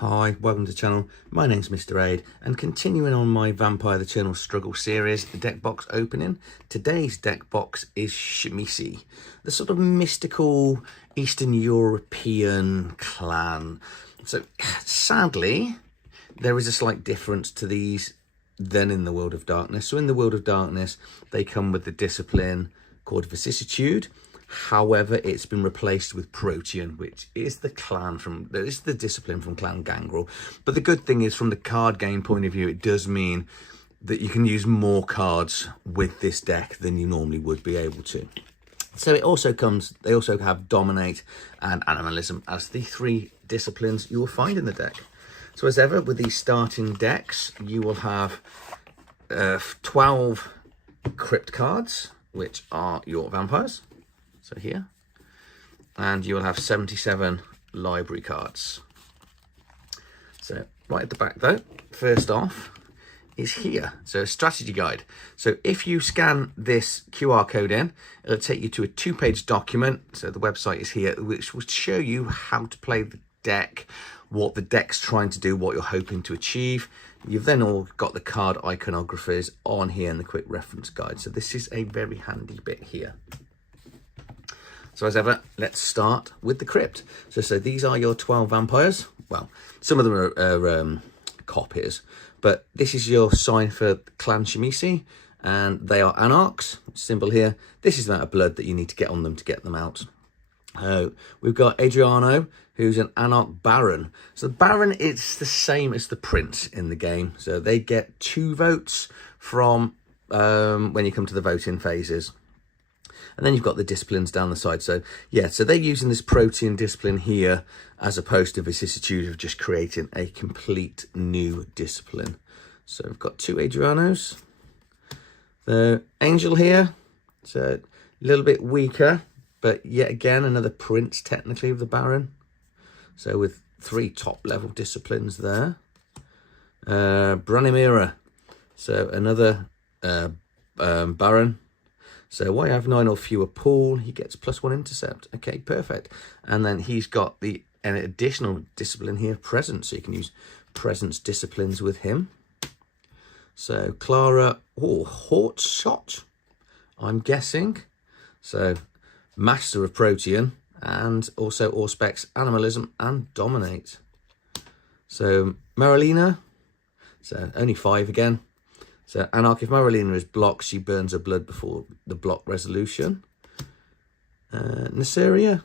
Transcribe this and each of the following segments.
Hi, welcome to the channel. My name's Mr. Aid, and continuing on my Vampire the Eternal Struggle series, the deck box opening, today's deck box is Tzimisce, the sort of mystical Eastern European clan. So sadly, there is a slight difference to these than in the World of Darkness. So in the World of Darkness, they come with the discipline called Vicissitude. However, it's been replaced with Protean, which is the discipline from Clan Gangrel. But the good thing is, from the card game point of view, it does mean that you can use more cards with this deck than you normally would be able to. So they also have Dominate and Animalism as the three disciplines you will find in the deck. So as ever, with these starting decks, you will have 12 Crypt cards, which are your vampires. So here, and you will have 77 library cards. So right at the back though, first off is here, so a strategy guide. So if you scan this QR code in, it'll take you to a 2-page document. So the website is here, which will show you how to play the deck, what the deck's trying to do, what you're hoping to achieve. You've then all got the card iconographies on here and the quick reference guide. So this is a very handy bit here. So as ever, let's start with the Crypt. So these are your 12 vampires. Well, some of them are copies, but this is your sign for Clan Tzimisce, and they are Anarchs. Symbol here. This is the amount of blood that you need to get on them to get them out. We've got Adriano, who's an Anarch Baron. So the Baron is the same as the Prince in the game. So they get 2 votes from when you come to the voting phases. And then you've got the disciplines down the side. So yeah, so they're using this Protean discipline here as opposed to Vicissitude of just creating a complete new discipline. So we've got 2 Adrianos. The Angel here, so a little bit weaker, but yet again another Prince technically of the Baron. So with 3 top level disciplines there. Branimira, so another Baron. So why have 9 or fewer pool? He gets +1 intercept. Okay, perfect. And then he's got an additional discipline here, Presence. So you can use Presence disciplines with him. So Clara, Hort Shot, I'm guessing. So Master of Protean, and also Auspex, Animalism, and Dominate. So Marilina, so only 5 again. So Anarch, if Marilina is blocked, she burns her blood before the block resolution. Nasseria,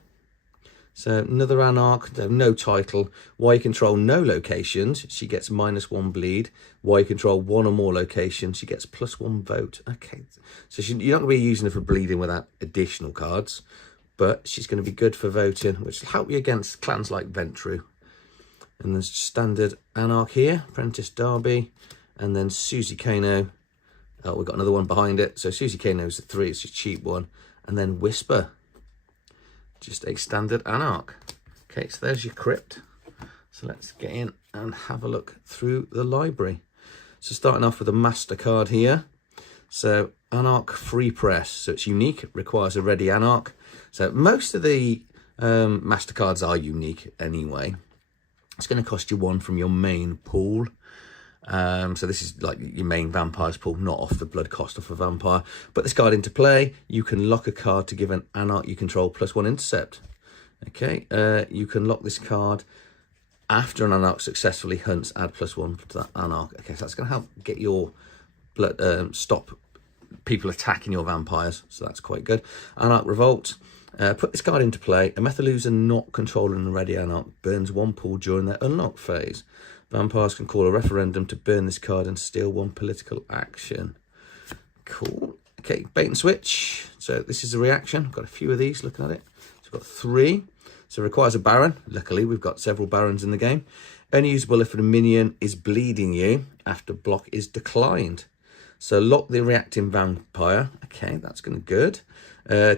so another Anarch, no title. While you control no locations, she gets -1 bleed. While you control 1 or more locations, she gets +1 vote. Okay, so you're not going to be using her for bleeding without additional cards, but she's going to be good for voting, which will help you against clans like Ventru. And there's standard Anarch here, Apprentice Darby. And then Susie Kano. Oh, we've got another one behind it. So Susie Kano is the 3, it's a cheap one. And then Whisper, just a standard Anarch. Okay, so there's your Crypt. So let's get in and have a look through the library. So starting off with a Master card here. So Anarch Free Press. So it's unique, it requires a ready Anarch. So most of the Master cards are unique anyway. It's going to cost you 1 from your main pool. So this is like your main vampires pool, not off the blood cost of a vampire. Put this card into play. You can lock a card to give an Anarch you control +1 intercept. Okay, you can lock this card after an Anarch successfully hunts, add +1 to that Anarch. Okay, so that's going to help get your blood, stop people attacking your vampires. So that's quite good. Anarch Revolt. Put this card into play. A Methaluser not controlling the ready Anarch burns 1 pool during their unlock phase. Vampires can call a referendum to burn this card and steal 1 political action. Cool. Okay, bait and switch. So this is a reaction. I've got a few of these looking at it. So we've got 3. So it requires a Baron. Luckily, we've got several Barons in the game. Only usable if a minion is bleeding you after block is declined. So lock the reacting vampire. Okay, that's going to be good.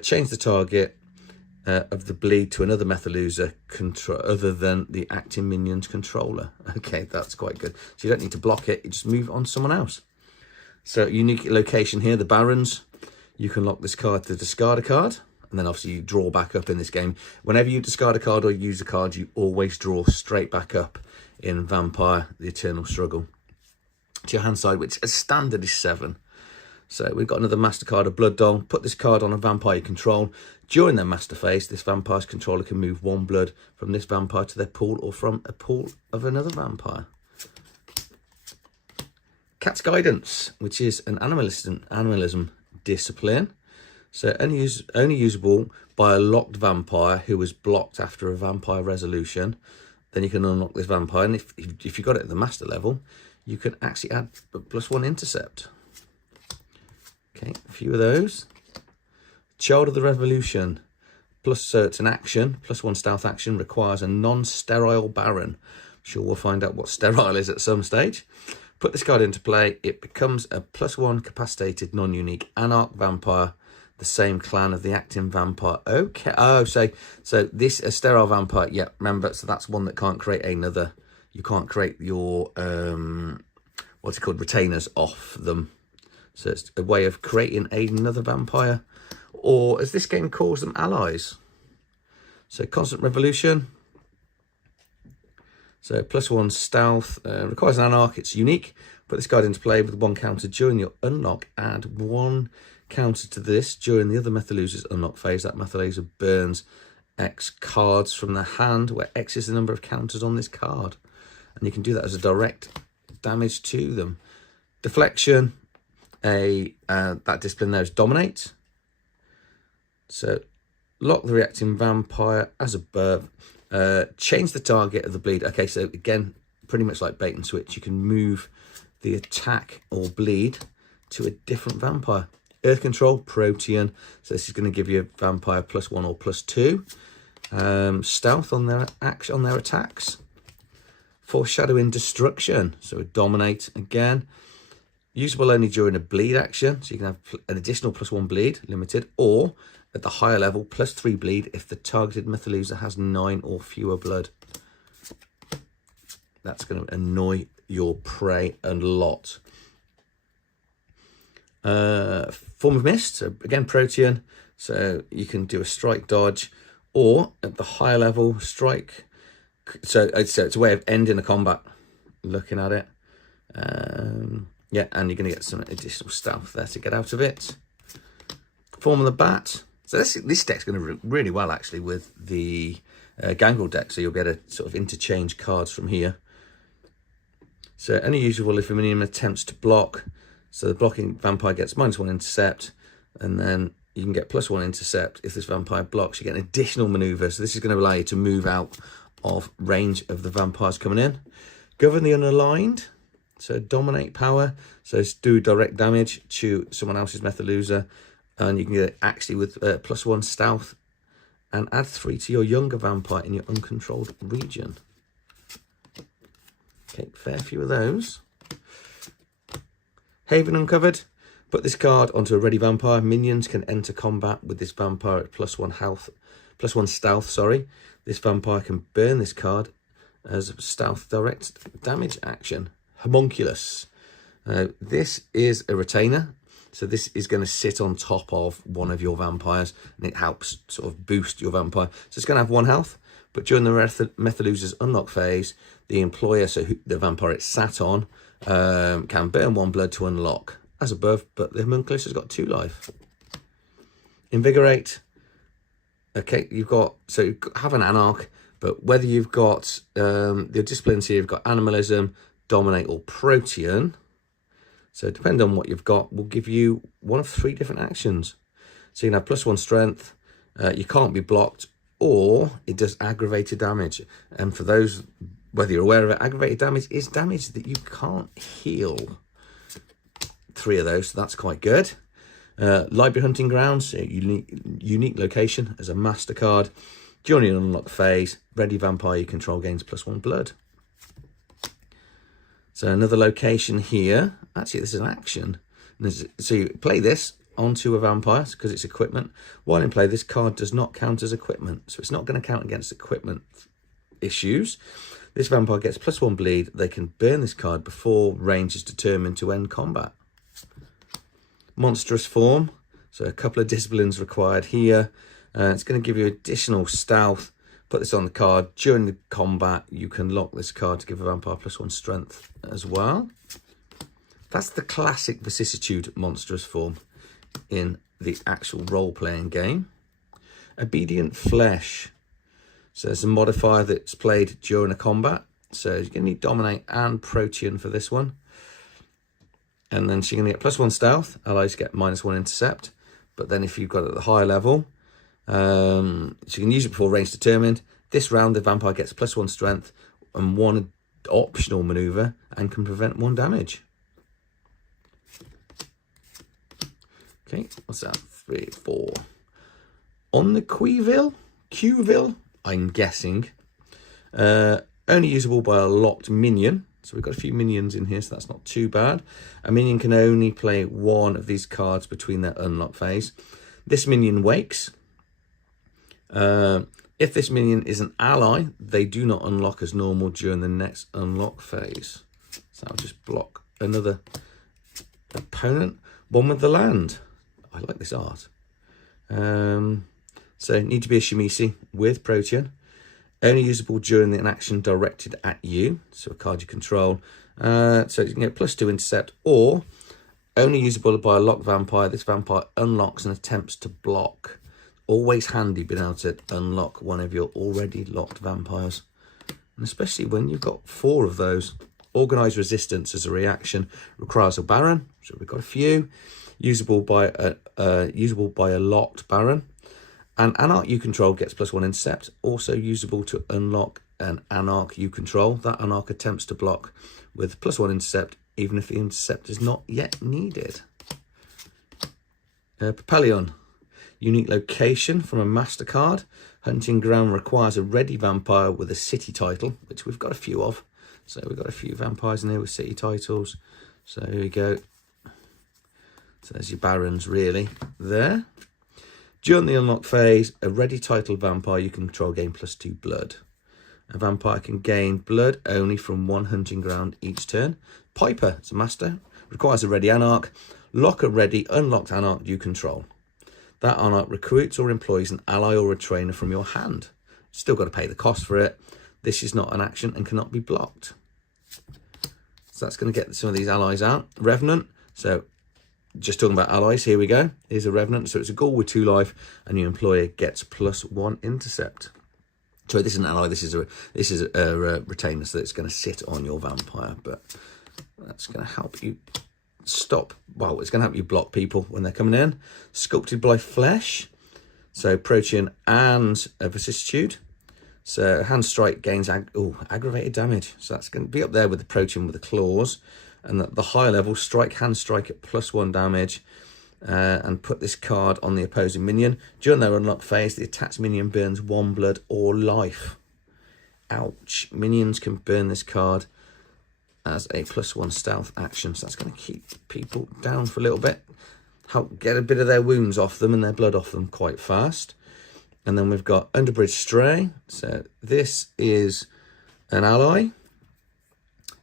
Change the target of the bleed to another Methaluser other than the acting minion's controller. Okay, that's quite good. So you don't need to block it, you just move it on to someone else. So unique location here, the Barons. You can lock this card to discard a card. and then obviously you draw back up in this game. Whenever you discard a card or use a card, you always draw straight back up in Vampire, The Eternal Struggle. To your hand side, which as standard is 7. So we've got another master card of Blood Doll. Put this card on a vampire you control. During their master phase, this vampire's controller can move 1 blood from this vampire to their pool or from a pool of another vampire. Cat's Guidance, which is an animalism discipline. So only usable by a locked vampire who was blocked after a vampire resolution. Then you can unlock this vampire, and if you got it at the master level, you can actually add +1 intercept. Okay, a few of those. Child of the Revolution. So it's an action, +1 stealth action, requires a non-sterile Baron. I'm sure we'll find out what sterile is at some stage. Put this card into play. It becomes a +1 capacitated non-unique Anarch vampire, the same clan of the acting vampire. Okay. Oh, so this a sterile vampire. Yeah, remember. So that's one that can't create another. You can't create your what's it called, retainers off them. So it's a way of creating another vampire, or as this game calls them, allies. So Constant Revolution. So +1 stealth, requires an Anarch, it's unique. Put this card into play with 1 counter during your unlock. Add 1 counter to this during the other Methaluser's unlock phase. That Methaluser burns X cards from their hand, where X is the number of counters on this card. And you can do that as a direct damage to them. Deflection. That discipline there is Dominate. So lock the reacting vampire as above. Change the target of the bleed. Okay, so again, pretty much like bait and switch. You can move the attack or bleed to a different vampire. Earth Control, Protean. So this is going to give you a vampire +1 or +2. Stealth on their attacks. Foreshadowing Destruction. So Dominate again. Usable only during a bleed action, so you can have an additional +1 bleed, limited, or at the higher level, +3 bleed if the targeted Methaluser has 9 or fewer blood. That's going to annoy your prey a lot. Form of Mist, so again Protean, so you can do a strike dodge, or at the higher level, strike. So it's a way of ending a combat, looking at it. Yeah, and you're going to get some additional stealth there to get out of it. Form of the Bat. So this deck's going to really well, actually, with the Gangrel deck. So you'll be able to sort of interchange cards from here. So only usable if a minion attempts to block. So the blocking vampire gets -1 intercept. And then you can get +1 intercept. If this vampire blocks, you get an additional maneuver. So this is going to allow you to move out of range of the vampires coming in. Govern the Unaligned. So Dominate power, so do direct damage to someone else's Methaluser, and you can get it actually with +1 stealth, and add 3 to your younger vampire in your uncontrolled region. Okay, fair few of those. Haven Uncovered. Put this card onto a ready vampire. Minions can enter combat with this vampire at +1 stealth. Sorry, this vampire can burn this card as a stealth direct damage action. Homunculus. This is a retainer, so this is going to sit on top of one of your vampires, and it helps sort of boost your vampire. So it's going to have 1 health, but during the Methaluser's unlock phase, the employer, so the vampire it's sat on, can burn 1 blood to unlock, as above, but the Homunculus has got 2 life. Invigorate. Okay, you have an Anarch, but whether you've got the disciplines here, you've got Animalism, Dominate, or Protean. So depending on what you've got, will give you one of 3 different actions. So you can have +1 strength, you can't be blocked, or it does aggravated damage. And for those, whether you're aware of it, aggravated damage is damage that you can't heal. 3 of those, so that's quite good. Library Hunting Grounds, a unique location as a master card. During an unlock phase, ready vampire you control gains +1 blood. So another location here. Actually, this is an action. So you play this onto a vampire because it's equipment. While in play, this card does not count as equipment. So it's not going to count against equipment issues. This vampire gets +1 bleed. They can burn this card before range is determined to end combat. Monstrous Form. So a couple of disciplines required here. It's going to give you additional stealth, Put this on the card. During the combat, you can lock this card to give a vampire +1 strength as well. That's the classic vicissitude monstrous form in the actual role-playing game. Obedient Flesh. So there's a modifier that's played during a combat. So you're going to need Dominate and Protean for this one. And then she's going to get +1 stealth. Allies get -1 intercept. But then if you've got it at the higher level, so you can use it before range determined. This round, the vampire gets +1 strength and 1 optional maneuver and can prevent 1 damage. Okay, what's that? 3, 4. On the Qville, I'm guessing. Only usable by a locked minion. So we've got a few minions in here, so that's not too bad. A minion can only play 1 of these cards between their unlock phase. This minion wakes. If this minion is an ally, they do not unlock as normal during the next unlock phase. So I'll just block another opponent. One with the land. I like this art. So need to be a Tzimisce with Protean. Only usable during an action directed at you, so a card you control. So you can get +2 intercept, or only usable by a locked vampire. This vampire unlocks and attempts to block. Always handy being able to unlock one of your already locked vampires, and especially when you've got 4 of those. Organized Resistance as a reaction requires a Baron, so we've got a few. Usable by a locked Baron. An Anarch you control gets +1 intercept, also usable to unlock an Anarch you control. That Anarch attempts to block with +1 intercept, even if the intercept is not yet needed. Papillion, unique location from a master card. Hunting Ground requires a ready vampire with a city title, which we've got a few of. So we've got a few vampires in here with city titles. So here we go. So there's your Barons really there. During the unlock phase, a ready titled vampire you can control gain +2 blood. A vampire can gain blood only from 1 hunting ground each turn. Piper, it's a master, requires a ready Anarch. Lock a ready unlocked Anarch you control. That Anarch recruits or employs an ally or a trainer from your hand. Still got to pay the cost for it. This is not an action and cannot be blocked. So that's going to get some of these allies out. Revenant, so just talking about allies, here we go. Here's a Revenant, so it's a ghoul with 2 life, and your employer gets +1 intercept. So this isn't an ally, this is a retainer, so it's going to sit on your vampire, but that's going to help you stop, well, it's going to help you block people when they're coming in. Sculpted by Flesh, so Protean and a Vicissitude. So hand strike gains aggravated damage, so that's going to be up there with the Protean with the claws. And at the higher level, strike hand strike at +1 damage, and put this card on the opposing minion. During their unlock phase, the attacked minion burns 1 blood or life. Ouch. Minions can burn this card as a +1 stealth action, so that's going to keep people down for a little bit. Help get a bit of their wounds off them and their blood off them quite fast. And then we've got Underbridge Stray. So this is an ally.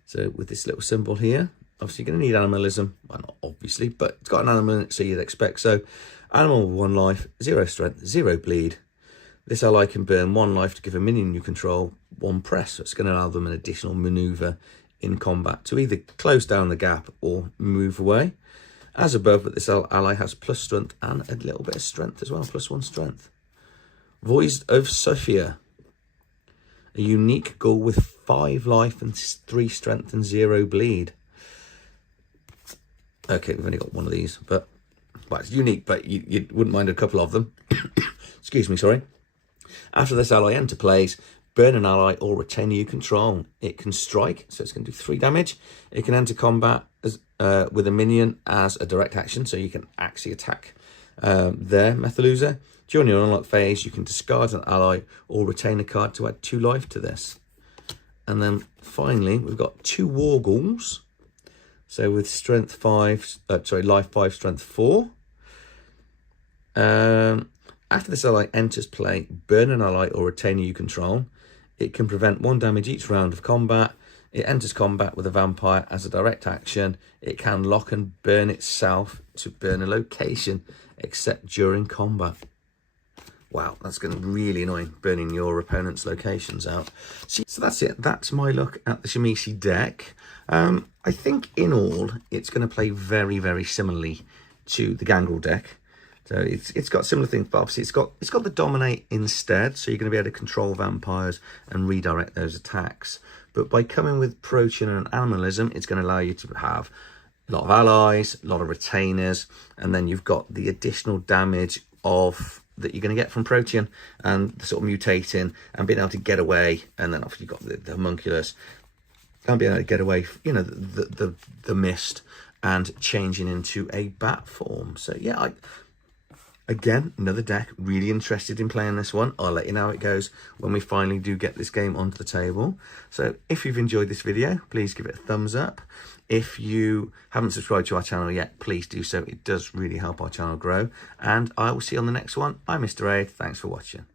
So with this little symbol here, obviously you're going to need animalism. Well, not obviously, but it's got an animal in it, so you'd expect. So animal with 1 life, 0 strength, 0 bleed. This ally can burn 1 life to give a minion you control 1 press. So it's going to allow them an additional maneuver in combat to either close down the gap or move away. As above, but this ally has + strength and a little bit of strength as well, +1 strength. Voice of Sophia. A unique ghoul with 5 life and 3 strength and 0 bleed. Okay, we've only got 1 of these, but well, it's unique, but you wouldn't mind a couple of them. Excuse me, sorry. After this ally enter plays, burn an ally or retainer you control. It can strike, so it's going to do 3 damage. It can enter combat as with a minion as a direct action, so you can actually attack their Methalusa. During your unlock phase, you can discard an ally or retain a card to add 2 life to this. And then finally, we've got 2 War Ghouls. So with strength 5, life 5, strength 4. After this ally enters play, burn an ally or retainer you control. It can prevent 1 damage each round of combat. It enters combat with a vampire as a direct action. It can lock and burn itself to burn a location, except during combat. Wow, that's going to be really annoying, burning your opponent's locations out. So that's it. That's my look at the Tzimisce deck. I think in all, it's going to play very, very similarly to the Gangrel deck. So it's got similar things, but obviously it's got the Dominate instead, so you're going to be able to control vampires and redirect those attacks. But by coming with Protean and Animalism, it's going to allow you to have a lot of allies, a lot of retainers, and then you've got the additional damage that you're going to get from Protean and the sort of mutating and being able to get away, and then obviously you've got the homunculus and being able to get away, you know, the mist and changing into a bat form. So yeah, again, another deck, really interested in playing this one. I'll let you know how it goes when we finally do get this game onto the table. So if you've enjoyed this video, please give it a thumbs up. If you haven't subscribed to our channel yet, please do so. It does really help our channel grow. And I will see you on the next one. I'm Mr. A. Thanks for watching.